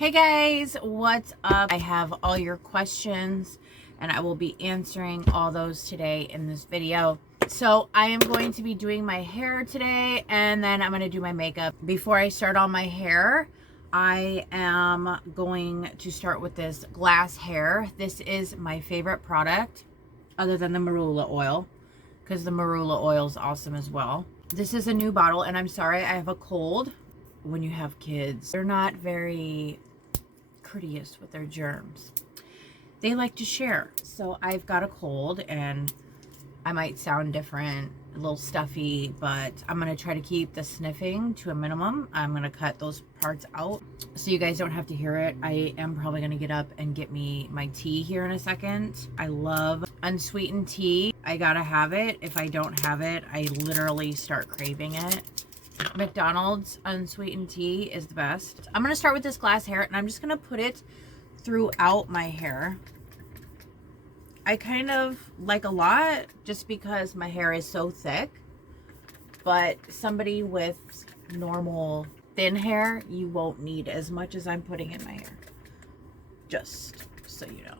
Hey guys, what's up? I have all your questions and I will be answering all those today in this video. So I am going to be doing my hair today and then I'm going to do my makeup. Before I start on my hair, I am going to start with this glass hair. This is my favorite product other than the marula oil, because the marula oil is awesome as well. This is a new bottle and I'm sorry, I have a cold. When you have kids, they're not very courteous with their germs. They like to share. So I've got a cold and I might sound different, a little stuffy, but I'm going to try to keep the sniffing to a minimum. I'm going to cut those parts out so you guys don't have to hear it. I am probably going to get up and get me my tea here in a second. I love unsweetened tea. I gotta have it. If I don't have it, I literally start craving it. McDonald's unsweetened tea is the best. I'm going to start with this glass hair and I'm just going to put it throughout my hair. I kind of like a lot just because my hair is so thick, but somebody with normal thin hair, you won't need as much as I'm putting in my hair. Just so you know.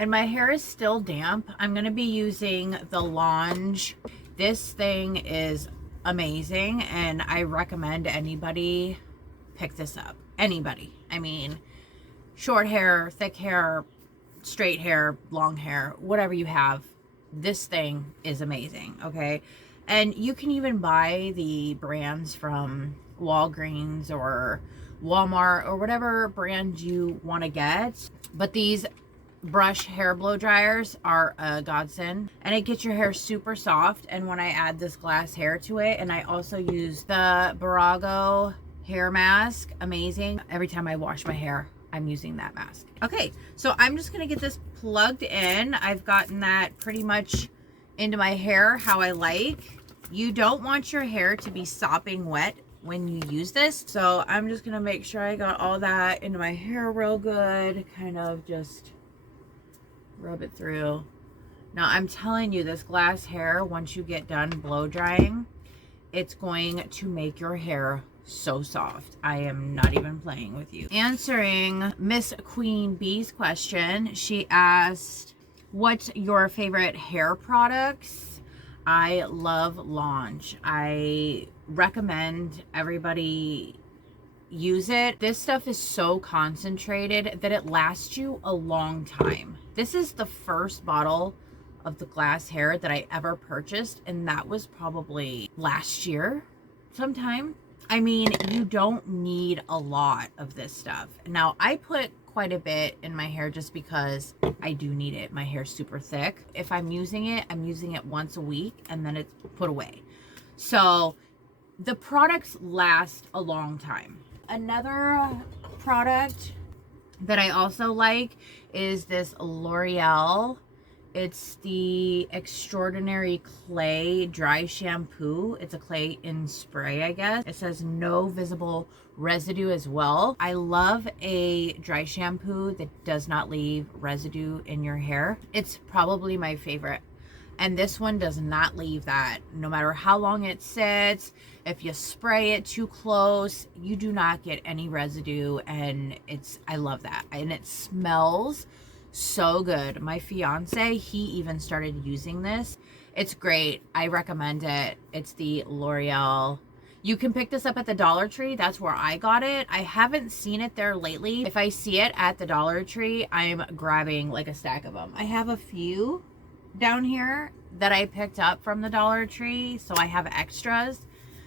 And my hair is still damp. I'm going to be using the Lange. This thing is amazing and I recommend anybody pick this up. Anybody. I mean, short hair, thick hair, straight hair, long hair, whatever you have. This thing is amazing, okay? And you can even buy the brands from Walgreens or Walmart or whatever brand you want to get. But these brush hair blow dryers are a godsend and it gets your hair super soft. And when I add this glass hair to it, and I also use the Barago hair mask, amazing. Every time I wash my hair, I'm using that mask. Okay, so I'm just gonna get this plugged in. I've gotten that pretty much into my hair how I like. You don't want your hair to be sopping wet when you use this, so I'm just gonna make sure I got all that into my hair real good, kind of just rub it through. Now I'm telling you, this glass hair, once you get done blow drying, it's going to make your hair so soft. I am not even playing with you. Answering Miss Queen Bee's question, she asked, what's your favorite hair products? I love Lange. I recommend everybody use it. This stuff is so concentrated that it lasts you a long time. This is the first bottle of the glass hair that I ever purchased, and that was probably last year sometime. I mean, you don't need a lot of this stuff. Now, I put quite a bit in my hair just because I do need it. My hair's super thick. If I'm using it, I'm using it once a week and then it's put away. So the products last a long time. Another product that I also like is this L'Oreal. It's the Extraordinary Clay Dry Shampoo. It's a clay in spray, I guess. It says no visible residue as well. I love a dry shampoo that does not leave residue in your hair. It's probably my favorite. And this one does not leave that. No matter how long it sits, if you spray it too close, you do not get any residue. And I love that. And it smells so good. My fiance, he even started using this. It's great. I recommend it. It's the L'Oreal. You can pick this up at the Dollar Tree. That's where I got it. I haven't seen it there lately. If I see it at the Dollar Tree, I'm grabbing like a stack of them. I have a few down here that I picked up from the Dollar Tree, so I have extras.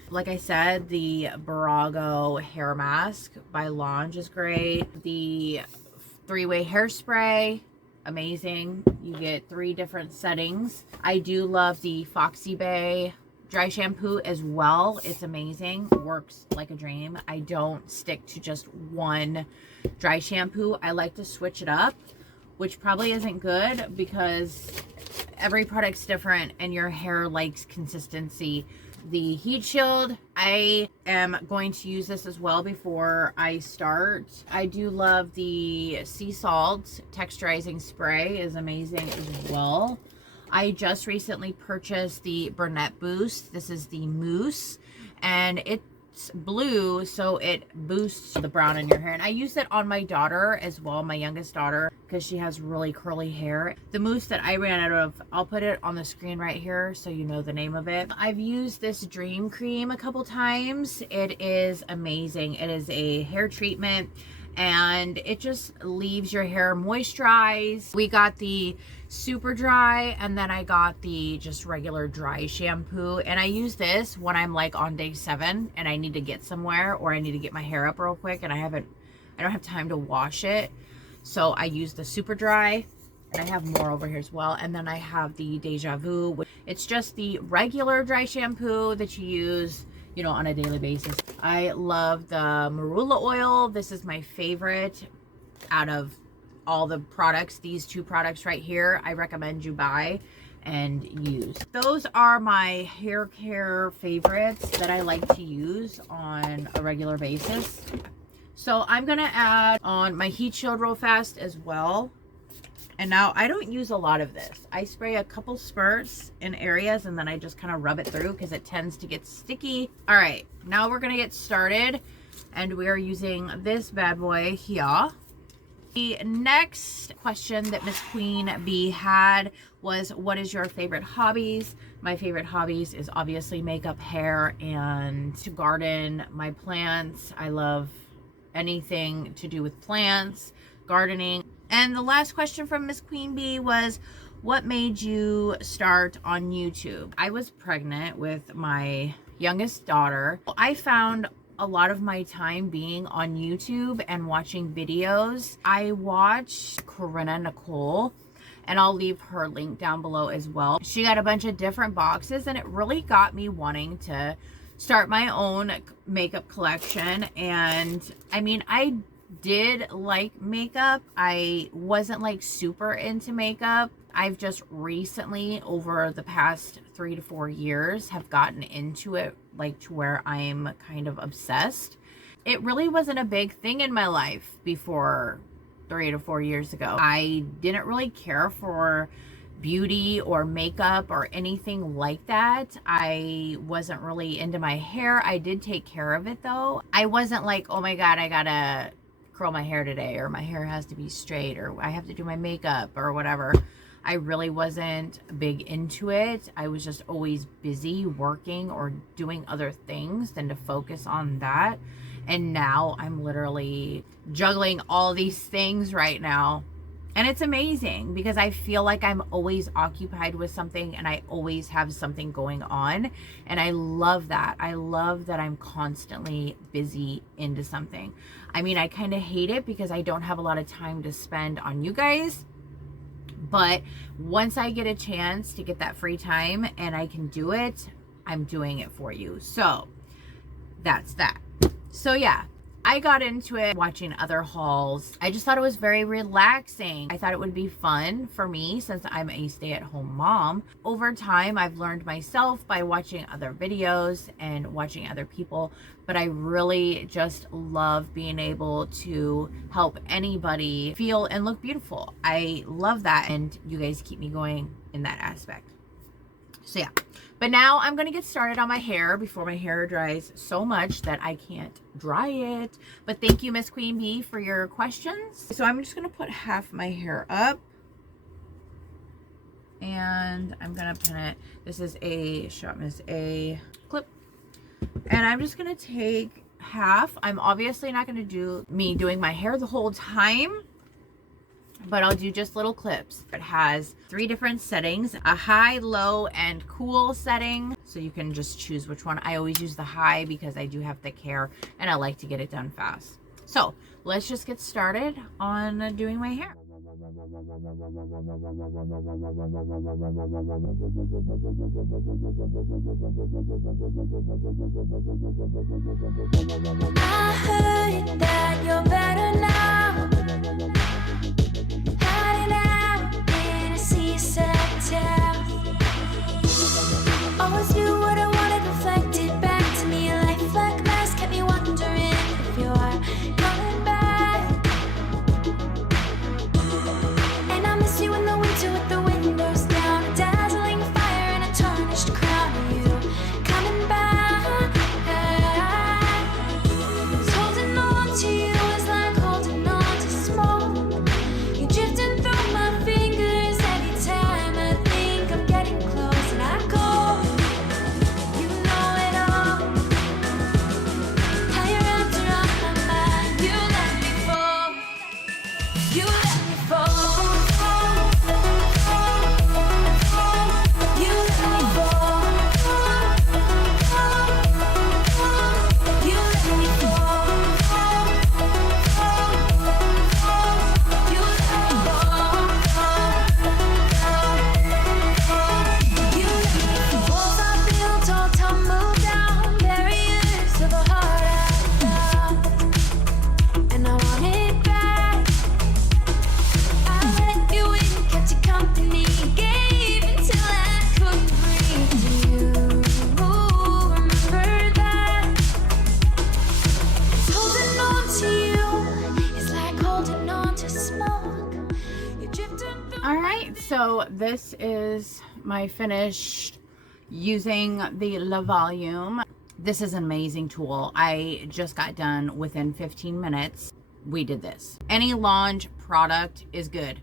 Like I said, the Barago hair mask by Lange is great. The three-way hairspray, amazing. You get 3 different settings. I do love the Foxy Bay dry shampoo as well. It's amazing. It works like a dream. I don't stick to just one dry shampoo. I like to switch it up, which probably isn't good because every product's different and your hair likes consistency. The heat shield, I am going to use this as well before I start. I do love the sea salt texturizing spray, is amazing as well. I just recently purchased the Brunette Boost. This is the mousse, and it's blue, so it boosts the brown in your hair. And I use it on my daughter as well, my youngest daughter, because she has really curly hair. The mousse that I ran out of, I'll put it on the screen right here so you know the name of it. I've used this Dream Cream a couple times. It is amazing. It is a hair treatment, and it just leaves your hair moisturized. We got the super dry, and then I got the just regular dry shampoo, and I use this when I'm like on day 7 and I need to get somewhere, or I need to get my hair up real quick and I don't have time to wash it. So I use the super dry, and I have more over here as well. And then I have the Deja Vu. It's just the regular dry shampoo that you use, you know, on a daily basis. I love the marula oil. This is my favorite out of all the products. These 2 products right here, I recommend you buy and use. Those are my hair care favorites that I like to use on a regular basis. So I'm gonna add on my heat shield real fast as well. And now I don't use a lot of this. I spray a couple spurts in areas, and then I just kind of rub it through because it tends to get sticky. All right, now we're gonna get started, and we are using this bad boy here. The next question that Miss Queen Bee had was, what is your favorite hobbies? My favorite hobbies is obviously makeup, hair, and to garden, my plants. I love anything to do with plants, gardening. And the last question from Miss Queen Bee was, what made you start on YouTube? I was pregnant with my youngest daughter. I found a lot of my time being on YouTube and watching videos. I watched Karina Nicole, and I'll leave her link down below as well. She got a bunch of different boxes, and it really got me wanting to start my own makeup collection. And I mean, I did like makeup. I wasn't like super into makeup. I've just recently, over the past 3 to 4 years, have gotten into it, like to where I'm kind of obsessed. It really wasn't a big thing in my life before 3 to 4 years ago. I didn't really care for beauty or makeup or anything like that. I wasn't really into my hair. I did take care of it though. I wasn't like, oh my God, I gotta curl my hair today, or my hair has to be straight, or I have to do my makeup or whatever. I really wasn't big into it. I was just always busy working or doing other things than to focus on that. And now I'm literally juggling all these things right now. And it's amazing because I feel like I'm always occupied with something, and I always have something going on. And I love that. I love that I'm constantly busy into something. I mean, I kind of hate it because I don't have a lot of time to spend on you guys. But once I get a chance to get that free time and I can do it, I'm doing it for you. So that's that. So yeah, I got into it watching other hauls. I just thought it was very relaxing. I thought it would be fun for me since I'm a stay-at-home mom. Over time, I've learned myself by watching other videos and watching other people, but I really just love being able to help anybody feel and look beautiful. I love that, and you guys keep me going in that aspect. So yeah, but now I'm gonna get started on my hair before my hair dries so much that I can't dry it. But thank you, Miss Queen Bee, for your questions. So I'm just gonna put half my hair up, and I'm gonna pin it. This is a Shop Miss A clip, and I'm just gonna take half. I'm obviously not gonna do doing my hair the whole time, but I'll do just little clips. It has 3 different settings, a high, low, and cool setting. So you can just choose which one. I always use the high because I do have thick hair and I like to get it done fast. So let's just get started on doing my hair. I heard that you're better now. Hiding out in a seaside town. Always knew what I wanted reflected back to me. A life like mine kept me wondering if you are coming back. And I miss you in the winter with the windows down, a dash So this is my finished using the LaVolume. This is an amazing tool. I just got done within 15 minutes. We did this. Any Lange product is good.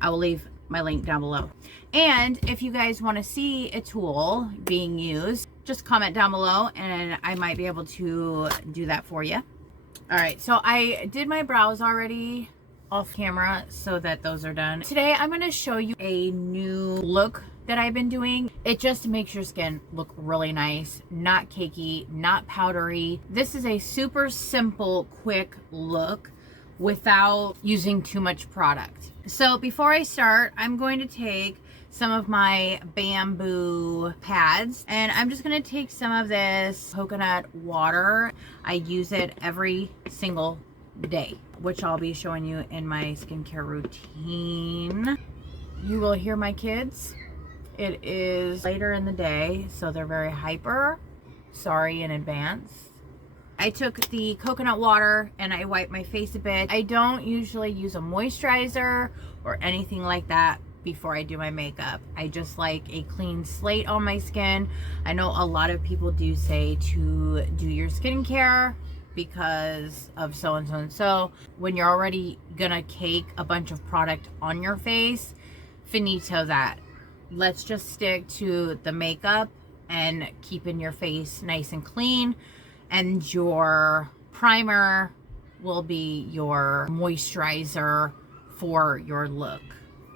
I will leave my link down below. And if you guys want to see a tool being used, just comment down below and I might be able to do that for you. All right, so I did my brows already off camera so that those are done. Today I'm going to show you a new look that I've been doing. It just makes your skin look really nice, not cakey, not powdery. This is a super simple, quick look without using too much product. So before I start, I'm going to take some of my bamboo pads and I'm just going to take some of this coconut water. I use it every single day, which I'll be showing you in my skincare routine. You will hear my kids. It is later in the day, so they're very hyper. Sorry in advance. I took the coconut water and I wiped my face a bit. I don't usually use a moisturizer or anything like that before I do my makeup. I just like a clean slate on my skin. I know a lot of people do say to do your skincare because of so and so and so. When you're already gonna cake a bunch of product on your face, finito that. Let's just stick to the makeup and keeping your face nice and clean, and your primer will be your moisturizer for your look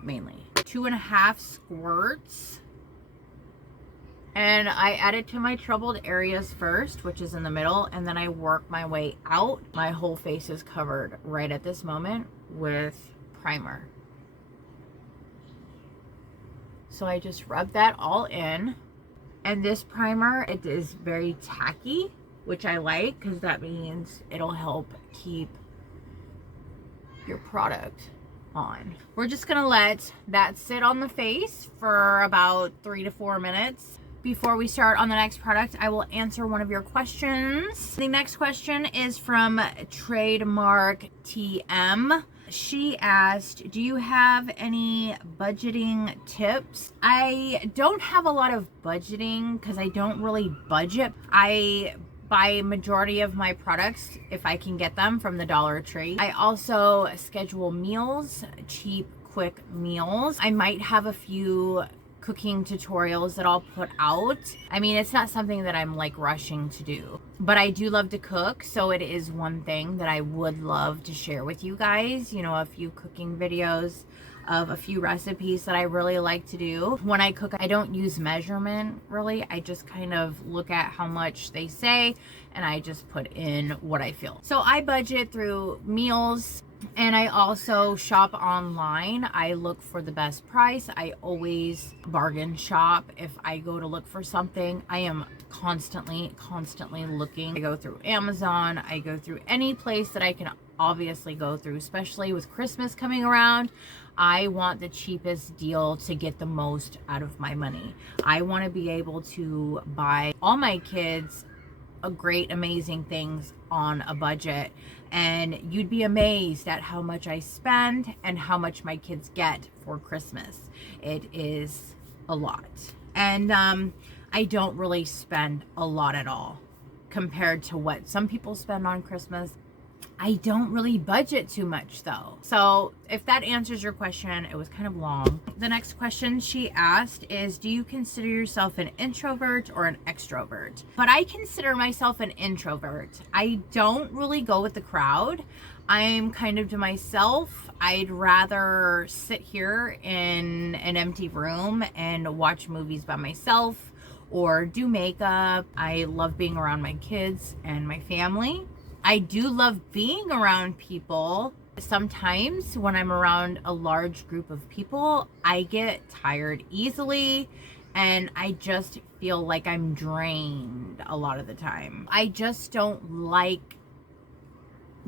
mainly. 2.5 squirts, and I add it to my troubled areas first, which is in the middle, and then I work my way out. My whole face is covered right at this moment with primer. So I just rub that all in, and this primer, it is very tacky, which I like because that means it'll help keep your product on. We're just gonna let that sit on the face for about 3 to 4 minutes. Before we start on the next product, I will answer one of your questions. The next question is from Trademark TM. She asked, do you have any budgeting tips? I don't have a lot of budgeting because I don't really budget. I buy majority of my products if I can get them from the Dollar Tree. I also schedule meals, cheap, quick meals. I might have a few cooking tutorials that I'll put out. I mean, it's not something that I'm like rushing to do, but I do love to cook, so it is one thing that I would love to share with you guys, you know, a few cooking videos of a few recipes that I really like to do. When I cook, I don't use measurement really. I just kind of look at how much they say and I just put in what I feel. So I budget through meals, and I also shop online. I look for the best price. I always bargain shop. If I go to look for something, I am constantly looking. I go through Amazon. I go through any place that I can obviously go through, especially with Christmas coming around. I want the cheapest deal to get the most out of my money. I want to be able to buy all my kids a great, amazing things on a budget, and you'd be amazed at how much I spend and how much my kids get for Christmas. It is a lot, and I don't really spend a lot at all compared to what some people spend on Christmas. I don't really budget too much though. So if that answers your question, it was kind of long. The next question she asked is, do you consider yourself an introvert or an extrovert? But I consider myself an introvert. I don't really go with the crowd. I'm kind of to myself. I'd rather sit here in an empty room and watch movies by myself or do makeup. I love being around my kids and my family. I do love being around people. Sometimes when I'm around a large group of people, I get tired easily and I just feel like I'm drained a lot of the time. I just don't like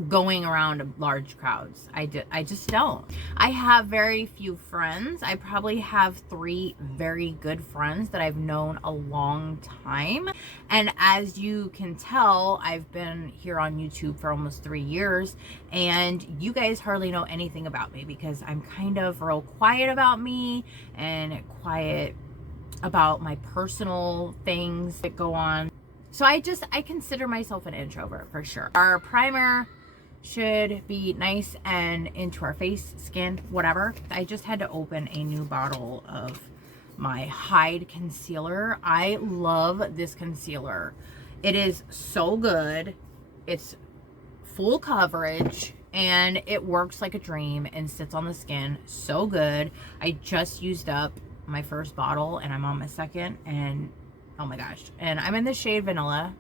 going around large crowds. I just don't. I have very few friends. I probably have 3 very good friends that I've known a long time. And as you can tell, I've been here on YouTube for almost 3 years, and you guys hardly know anything about me because I'm kind of real quiet about me and quiet about my personal things that go on. So I consider myself an introvert for sure. Our primer should be nice and into our face, skin, whatever. I just had to open a new bottle of my Hide concealer. I love this concealer. It is so good. It's full coverage and it works like a dream and sits on the skin so good. I just used up my first bottle and I'm on my second, and oh my gosh. And I'm in the shade Vanilla.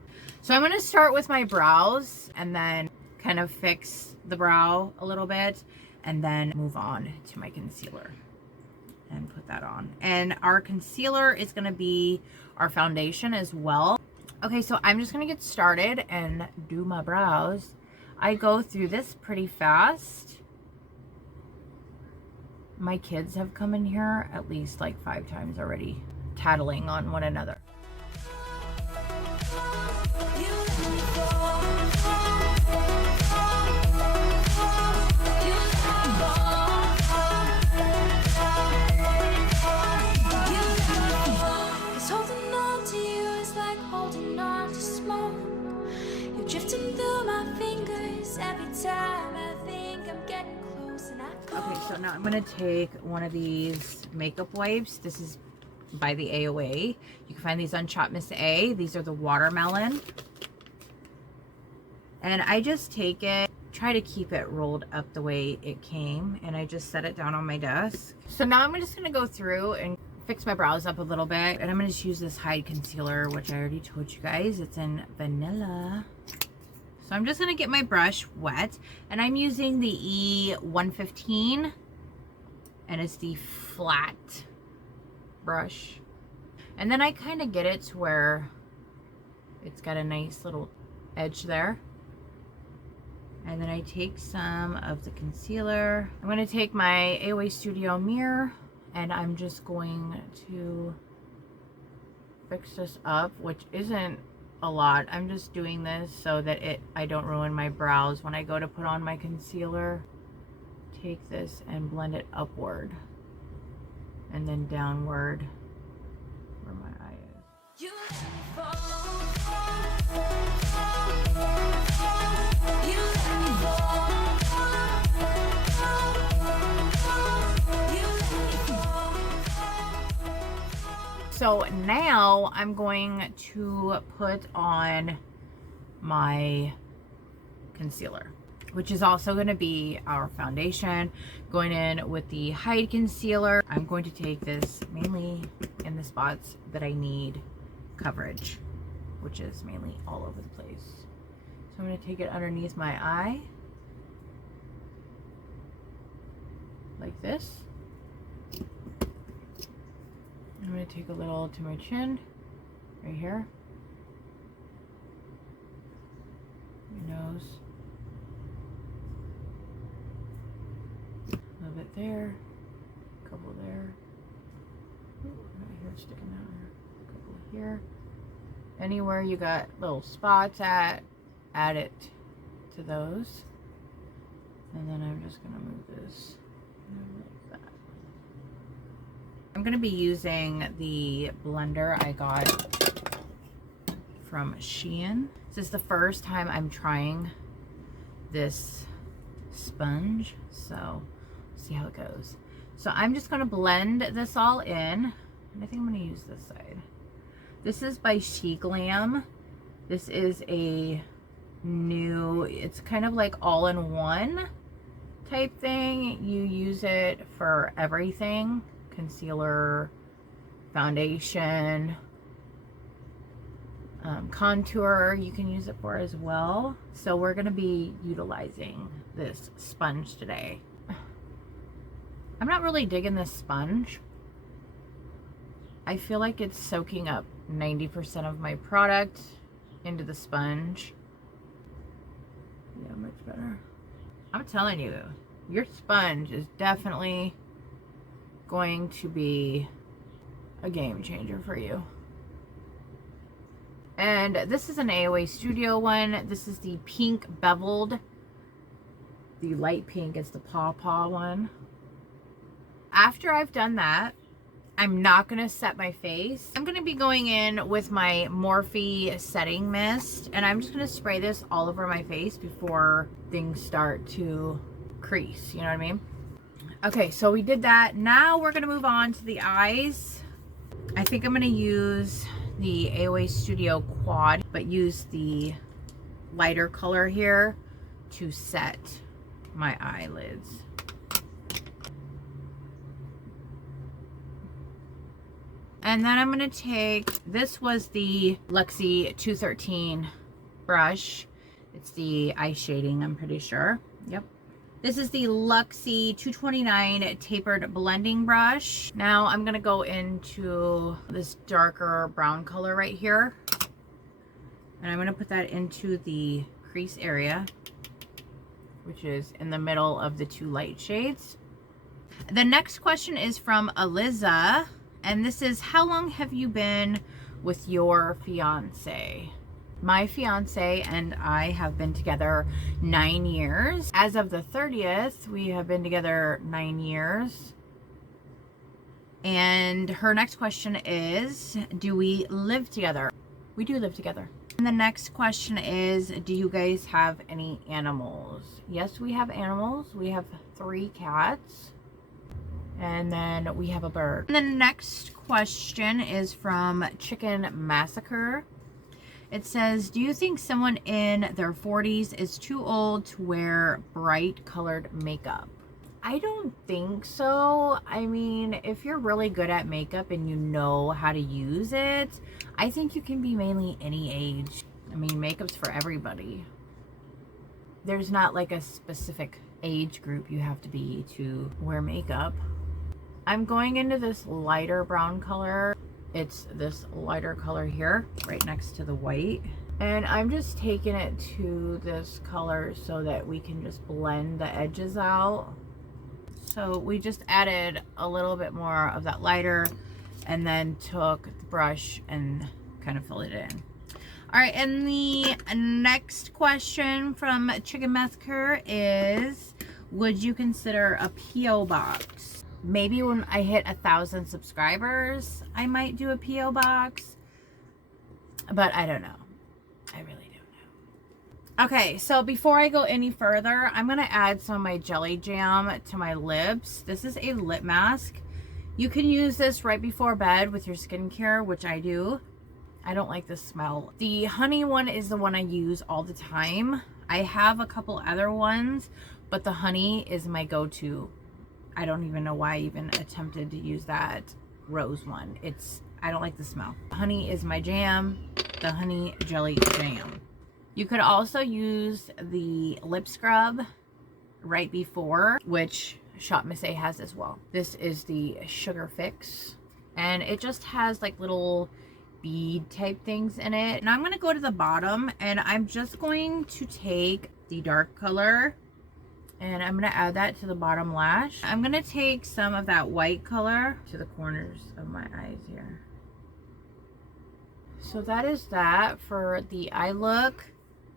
So I'm going to start with my brows and then kind of fix the brow a little bit and then move on to my concealer and put that on. And our concealer is going to be our foundation as well. Okay, so I'm just going to get started and do my brows. I go through this pretty fast. My kids have come in here at least like 5 times already, tattling on one another. Okay, so now I'm going to take one of these makeup wipes. This is by the AOA. You can find these on Shop Miss A. These are the watermelon. And I just take it, try to keep it rolled up the way it came, and I just set it down on my desk. So now I'm just going to go through and fix my brows up a little bit. And I'm going to just use this Hide concealer, which I already told you guys. It's in Vanilla. So I'm just going to get my brush wet, and I'm using the E115, and it's the flat brush. And then I kind of get it to where it's got a nice little edge there. And then I take some of the concealer. I'm going to take my AOA Studio mirror, and I'm just going to fix this up, which isn't a lot. I'm just doing this so that I don't ruin my brows when I go to put on my concealer. Take this and blend it upward and then downward where my eye is. So now I'm going to put on my concealer, which is also going to be our foundation. Going in with the Hide concealer. I'm going to take this mainly in the spots that I need coverage, which is mainly all over the place. So I'm going to take it underneath my eye like this. I'm going to take a little to my chin, right here, your nose, a little bit there, a couple there, right here sticking out here, a couple here. Anywhere you got little spots at, add it to those. And then I'm just going to move this like that. I'm going to be using the blender I got from Shein. This is the first time I'm trying this sponge, so see how it goes. So I'm just going to blend this all in, and I think I'm going to use this side. This is by Glam. This is a new, it's kind of like all-in-one type thing. You use it for everything. Concealer, foundation, contour you can use it for as well. So we're going to be utilizing this sponge today. I'm not really digging this sponge. I feel like it's soaking up 90% of my product into the sponge. Yeah, much better. I'm telling you, your sponge is definitely going to be a game changer for you. And this is an AOA Studio one. This is the pink beveled. The light pink is the paw one. After I've done that, I'm not going to set my face. I'm going to be going in with my Morphe setting mist, and I'm just going to spray this all over my face before things start to crease, you know what I mean? Okay, so we did that. Now we're going to move on to the eyes. I think I'm going to use the AOA Studio Quad, but use the lighter color here to set my eyelids. And then I'm going to take, this was the Luxie 213 brush. It's the eye shading, I'm pretty sure. Yep. This is the Luxie 229 tapered blending brush. Now I'm going to go into this darker brown color right here. And I'm going to put that into the crease area, which is in the middle of the two light shades. The next question is from Eliza. And this is, how long have you been with your fiance? My fiance and I have been together 9 years. As of the 30th, we have been together 9 years. And her next question is, do we live together? We do live together. And the next question is, do you guys have any animals? Yes, we have animals. We have 3 cats. And then we have a bird. And the next question is from Chicken Massacre. It says, do you think someone in their 40s is too old to wear bright colored makeup? I don't think so. I mean, if you're really good at makeup and you know how to use it, I think you can be mainly any age. I mean, makeup's for everybody. There's not like a specific age group you have to be to wear makeup. I'm going into this lighter brown color. It's this lighter color here, right next to the white. And I'm just taking it to this color so that we can just blend the edges out. So we just added a little bit more of that lighter and then took the brush and kind of filled it in. All right, and the next question from Chicken Massacre is, would you consider a P.O. box? Maybe when I hit 1,000 subscribers, I might do a P.O. box. But I don't know. I really don't know. Okay, so before I go any further, I'm going to add some of my Jelly Jam to my lips. This is a lip mask. You can use this right before bed with your skincare, which I do. I don't like the smell. The honey one is the one I use all the time. I have a couple other ones, but the honey is my go-to. I don't even know why I even attempted to use that rose one. I don't like the smell. Honey is my jam. The honey jelly jam. You could also use the lip scrub right before, which Shop Miss A has as well. This is the Sugar Fix. And it just has like little bead type things in it. Now I'm going to go to the bottom and I'm just going to take the dark color and I'm going to add that to the bottom lash. I'm going to take some of that white color to the corners of my eyes here. So that is that for the eye look.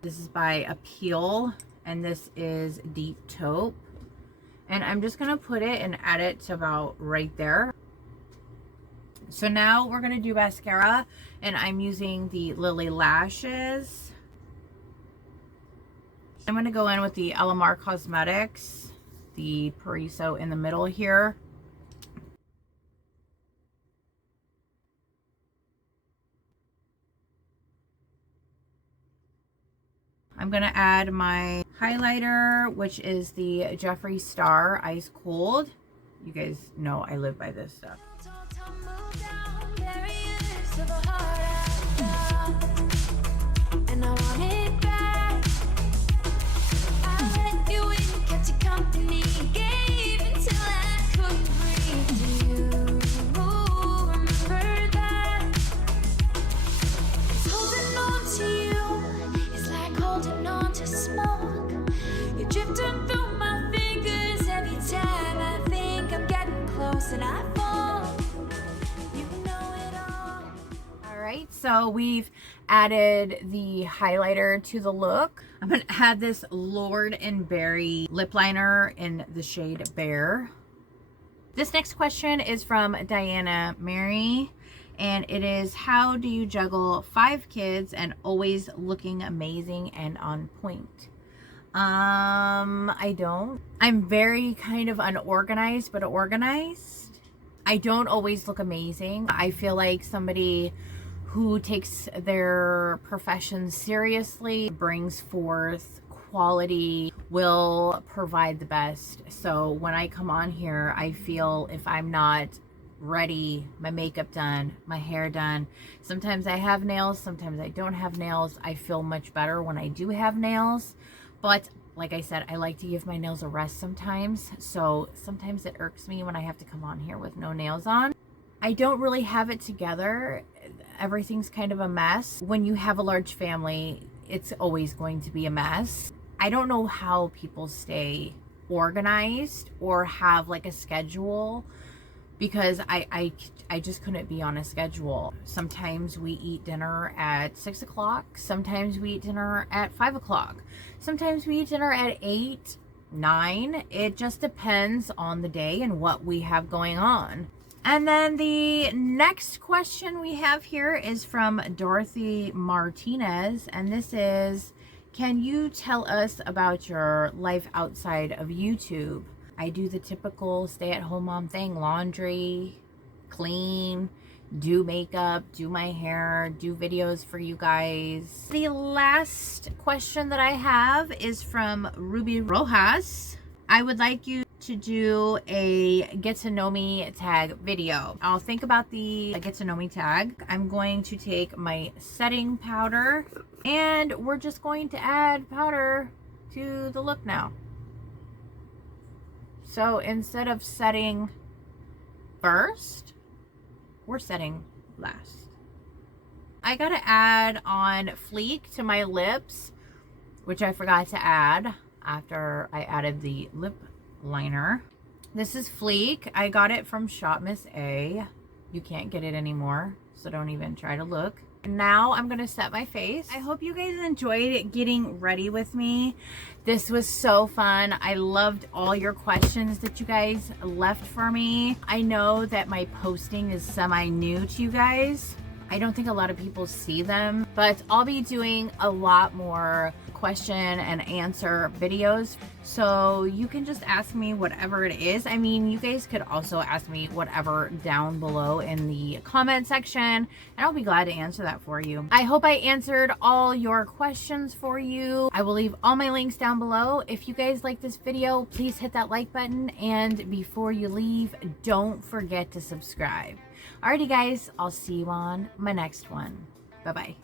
This is by Appeal and this is Deep Taupe. And I'm just going to put it and add it to about right there. So now we're going to do mascara and I'm using the Lilly lashes. I'm going to go in with the Alamar Cosmetics, the Pariso in the middle here. I'm going to add my highlighter, which is the Jeffree Star Ice Cold. You guys know I live by this stuff. Smoke. drops and I fall. You know it all. All right, so we've added the highlighter to the look. I'm gonna add this Lord and Berry lip liner in the shade Bear. This next question is from Diana Mary, and it is, how do you juggle 5 kids and always looking amazing and on point? I don't. I'm very kind of unorganized, but organized. I don't always look amazing. I feel like somebody who takes their profession seriously, brings forth quality, will provide the best. So when I come on here, I feel if I'm not ready, my makeup done, my hair done, sometimes I have nails, sometimes I don't have nails. I feel much better when I do have nails, but like I said, I like to give my nails a rest sometimes. So sometimes it irks me when I have to come on here with no nails on. I don't really have it together. Everything's kind of a mess. When you have a large family, it's always going to be a mess. I don't know how people stay organized or have like a schedule, because I just couldn't be on a schedule. Sometimes we eat dinner at 6 o'clock. Sometimes we eat dinner at 5 o'clock. Sometimes we eat dinner at 8, 9. It just depends on the day and what we have going on. And then the next question we have here is from Dorothy Martinez, and this is, can you tell us about your life outside of YouTube? I do the typical stay-at-home mom thing: laundry, clean, do makeup, do my hair, do videos for you guys. The last question that I have is from Ruby Rojas. I would like you to do a get to know me tag video. I'll think about the get to know me tag. I'm going to take my setting powder and we're just going to add powder to the look now. So instead of setting first, we're setting last. I gotta add on fleek to my lips, which I forgot to add after I added the lip liner. This is fleek. I got it from Shop Miss A. You can't get it anymore, so don't even try to look. Now I'm gonna set my face. I hope you guys enjoyed getting ready with me. This was so fun. I loved all your questions that you guys left for me. I know that my posting is semi-new to you guys. I don't think a lot of people see them, but I'll be doing a lot more question and answer videos, so you can just ask me whatever it is. I mean, you guys could also ask me whatever down below in the comment section, and I'll be glad to answer that for you. I hope I answered all your questions for you. I will leave all my links down below. If you guys like this video, please hit that like button, and before you leave, don't forget to subscribe. Alrighty guys, I'll see you on my next one. Bye bye.